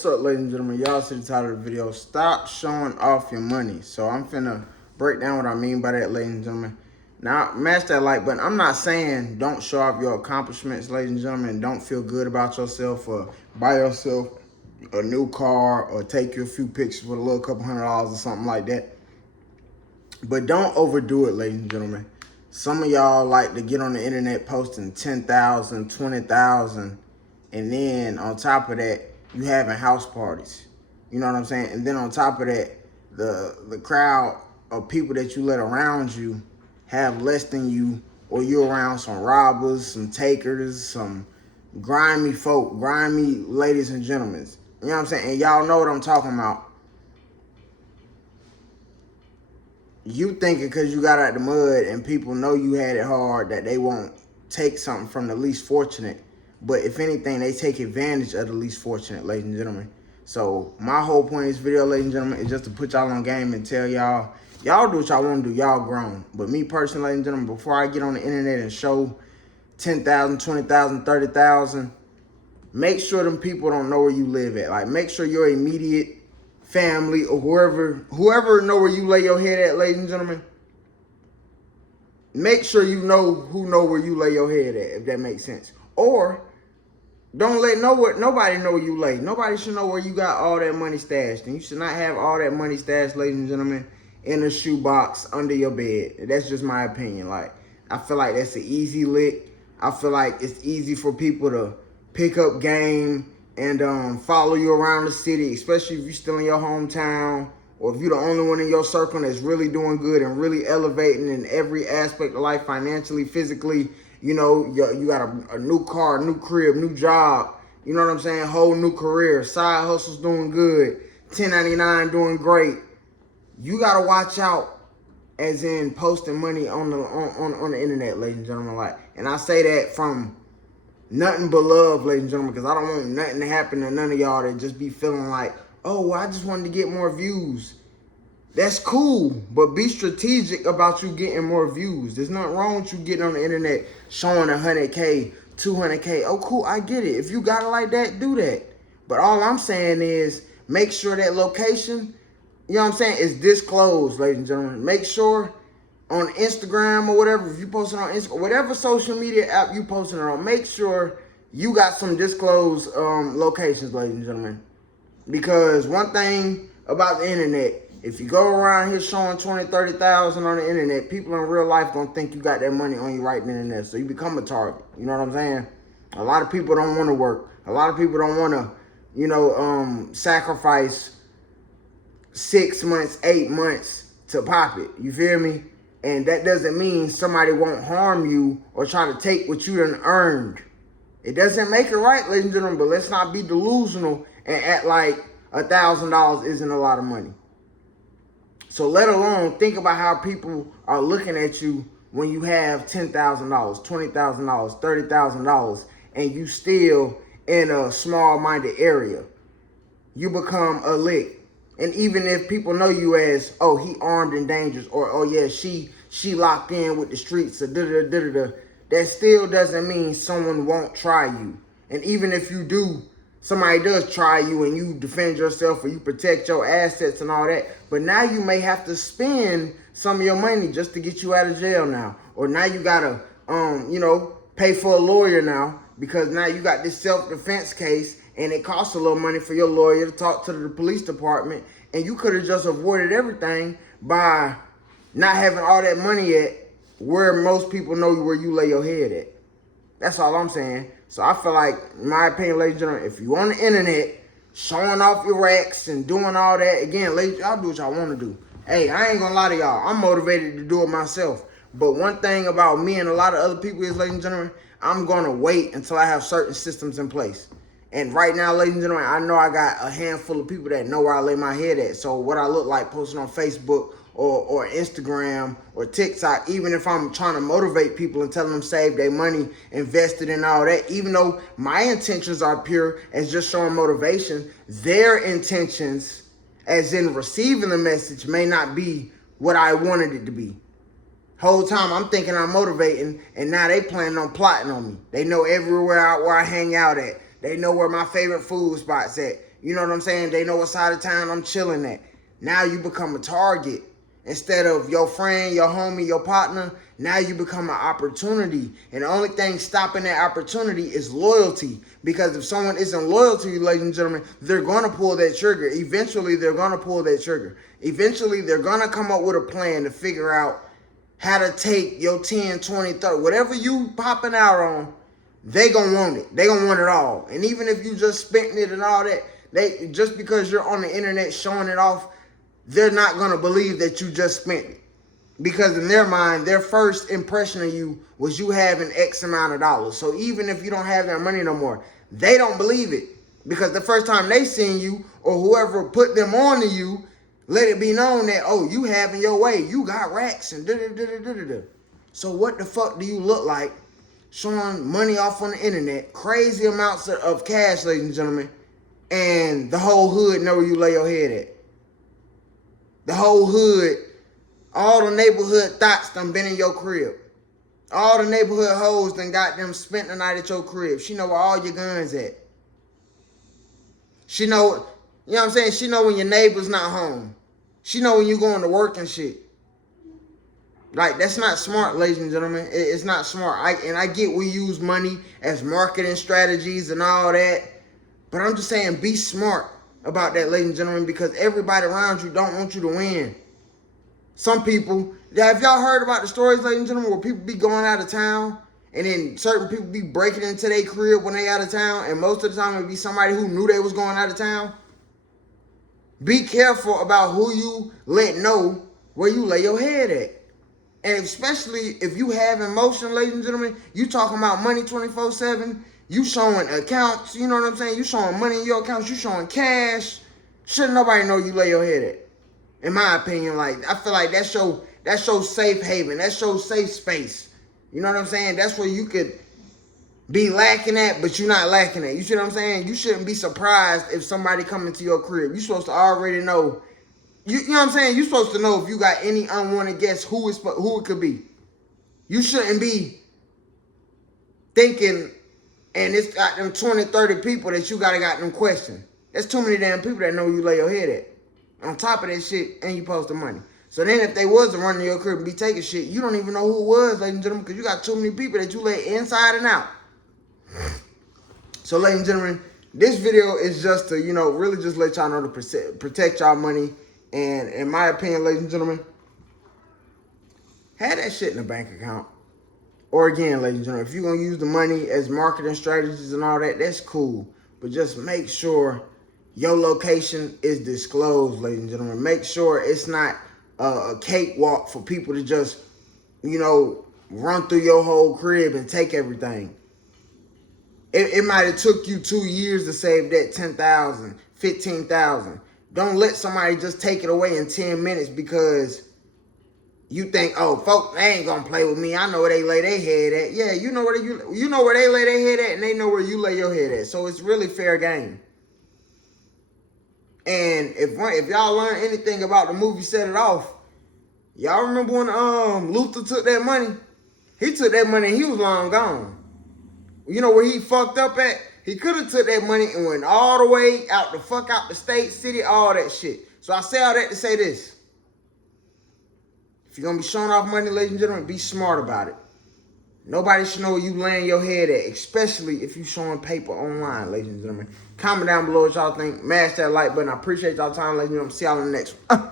What's up, ladies and gentlemen? Y'all see the title of the video. Stop showing off your money. So I'm finna break down what I mean by that, ladies and gentlemen. Now, smash that like button. I'm not saying don't show off your accomplishments, ladies and gentlemen. Don't feel good about yourself or buy yourself a new car or take you a few pictures with a little couple $100 or something like that. But don't overdo it, ladies and gentlemen. Some of y'all like to get on the internet posting 10,000, 20,000, and then on top of that, you having house parties. You know what I'm saying? And then on top of that, the crowd of people that you let around you have less than you, or you're around some robbers, some takers, some grimy folk, grimy ladies and gentlemen. You know what I'm saying? And y'all know what I'm talking about. You thinking because you got out the mud and people know you had it hard that they won't take something from the least fortunate. But if anything, they take advantage of the least fortunate, ladies and gentlemen. So my whole point of this video, ladies and gentlemen, is just to put y'all on game and tell y'all do what y'all want to do. Y'all grown. But me personally, ladies and gentlemen, before I get on the internet and show 10,000, 20,000, 30,000, make sure them people don't know where you live at. Like, make sure your immediate family or whoever know where you lay your head at, ladies and gentlemen. Make sure you know who know where you lay your head at, if that makes sense. Or don't let nobody know where you lay. Nobody should know where you got all that money stashed. And you should not have all that money stashed, ladies and gentlemen, in a shoebox under your bed. That's just my opinion. Like, I feel like that's an easy lick. I feel like it's easy for people to pick up game and follow you around the city, especially if you're still in your hometown, or if you're the only one in your circle that's really doing good and really elevating in every aspect of life, financially, physically. You know, you got a new car, new crib, new job. You know what I'm saying? Whole new career, side hustles doing good, 1099 doing great. You gotta watch out, as in posting money on the internet, ladies and gentlemen. Like, and I say that from nothing but love, ladies and gentlemen, because I don't want nothing to happen to none of y'all that just be feeling like, oh, well, I just wanted to get more views. That's cool, but be strategic about you getting more views. There's nothing wrong with you getting on the internet showing 100K, 200K. Oh, cool, I get it. If you got it like that, do that. But all I'm saying is make sure that location, you know what I'm saying, is disclosed, ladies and gentlemen. Make sure on Instagram or whatever, if you post it on Instagram, whatever social media app you posting it on, make sure you got some disclosed locations, ladies and gentlemen. Because one thing about the internet, if you go around here showing 20, 30,000 on the internet, people in real life gonna think you got that money on you right then and there. So you become a target. You know what I'm saying? A lot of people don't want to work. A lot of people don't want to, sacrifice 6 months, 8 months to pop it. You feel me? And that doesn't mean somebody won't harm you or try to take what you done earned. It doesn't make it right, ladies and gentlemen, but let's not be delusional and act like $1,000 isn't a lot of money. So let alone think about how people are looking at you when you have $10,000, $20,000, $30,000, and you still in a small-minded area. You become a lick. And even if people know you as, oh, he armed and dangerous, or oh yeah, she locked in with the streets, or da-da-da-da-da, that still doesn't mean someone won't try you. And even if you do, somebody does try you and you defend yourself or you protect your assets and all that, but now you may have to spend some of your money just to get you out of jail now. Or now you gotta, pay for a lawyer now, because now you got this self-defense case and it costs a little money for your lawyer to talk to the police department, and you could have just avoided everything by not having all that money at where most people know where you lay your head at. That's all I'm saying. So I feel like, in my opinion, ladies and gentlemen, if you on the internet showing off your racks and doing all that, again, ladies, y'all do what y'all want to do. Hey, I ain't gonna lie to y'all. I'm motivated to do it myself. But one thing about me and a lot of other people is, ladies and gentlemen, I'm gonna wait until I have certain systems in place. And right now, ladies and gentlemen, I know I got a handful of people that know where I lay my head at. So what I look like posting on Facebook or Instagram or TikTok, even if I'm trying to motivate people and telling them save their money, invested in all that, even though my intentions are pure as just showing motivation, their intentions, as in receiving the message, may not be what I wanted it to be. Whole time I'm thinking I'm motivating, and now they planning on plotting on me. They know everywhere where I hang out at. They know where my favorite food spots at. You know what I'm saying? They know what side of town I'm chilling at. Now you become a target. Instead of your friend, your homie, your partner, now you become an opportunity. And the only thing stopping that opportunity is loyalty. Because if someone isn't loyal to you, ladies and gentlemen, they're going to pull that trigger. Eventually, they're going to pull that trigger. Eventually, they're going to come up with a plan to figure out how to take your 10, 20, 30, whatever you popping out on, they going to want it. They going to want it all. And even if you just spent it and all that, they just because you're on the internet showing it off, they're not going to believe that you just spent it. Because in their mind, their first impression of you was you having X amount of dollars. So even if you don't have that money no more, they don't believe it. Because the first time they seen you or whoever put them on to you, let it be known that, oh, you having your way. You got racks and da-da-da-da-da-da. So what the fuck do you look like showing money off on the internet, crazy amounts of cash, ladies and gentlemen, and the whole hood know where you lay your head at? The whole hood, all the neighborhood thoughts done been in your crib. All the neighborhood hoes done got them spent the night at your crib. She know where all your guns at. She know, you know what I'm saying? She know when your neighbor's not home. She know when you going to work and shit. Like, that's not smart, ladies and gentlemen. It's not smart. I get we use money as marketing strategies and all that. But I'm just saying, be smart about that, ladies and gentlemen, because everybody around you don't want you to win. Some people, have y'all heard about the stories, ladies and gentlemen, where people be going out of town and then certain people be breaking into their crib when they out of town, and most of the time it be somebody who knew they was going out of town? Be careful about who you let know where you lay your head at. And especially if you have emotion, ladies and gentlemen, you talking about money 24/7, you showing accounts, you know what I'm saying? You showing money in your accounts, you showing cash. Shouldn't nobody know you lay your head at. In my opinion, like, I feel like that's your safe haven. That's your safe space. You know what I'm saying? That's where you could be lacking at, but you're not lacking at. You see what I'm saying? You shouldn't be surprised if somebody come into your crib. You're supposed to already know. You know what I'm saying? You're supposed to know if you got any unwanted guests, who it could be. You shouldn't be thinking, and it's got them 20, 30 people that you got them question. There's too many damn people that know you lay your head at. On top of that shit, and you post the money. So then if they was to run in your crib and be taking shit, you don't even know who it was, ladies and gentlemen, because you got too many people that you let inside and out. So, ladies and gentlemen, this video is just to, really just let y'all know to protect y'all money. And in my opinion, ladies and gentlemen, have that shit in a bank account. Or again, ladies and gentlemen, if you're going to use the money as marketing strategies and all that, that's cool. But just make sure your location is disclosed, ladies and gentlemen. Make sure it's not a cakewalk for people to just, run through your whole crib and take everything. It might have took you 2 years to save that $10,000, $15,000. Don't let somebody just take it away in 10 minutes because you think, oh, folks, they ain't gonna play with me. I know where they lay their head at. Yeah, you know where they lay their head at, and they know where you lay your head at. So it's really fair game. And if y'all learn anything about the movie Set It Off, y'all remember when Luther took that money? He took that money and he was long gone. You know where he fucked up at? He could have took that money and went all the way out the state, city, all that shit. So I say all that to say this. If you're going to be showing off money, ladies and gentlemen, be smart about it. Nobody should know where you laying your head at, especially if you showing paper online, ladies and gentlemen. Comment down below what y'all think. Mash that like button. I appreciate y'all time, ladies and gentlemen. See y'all in the next one.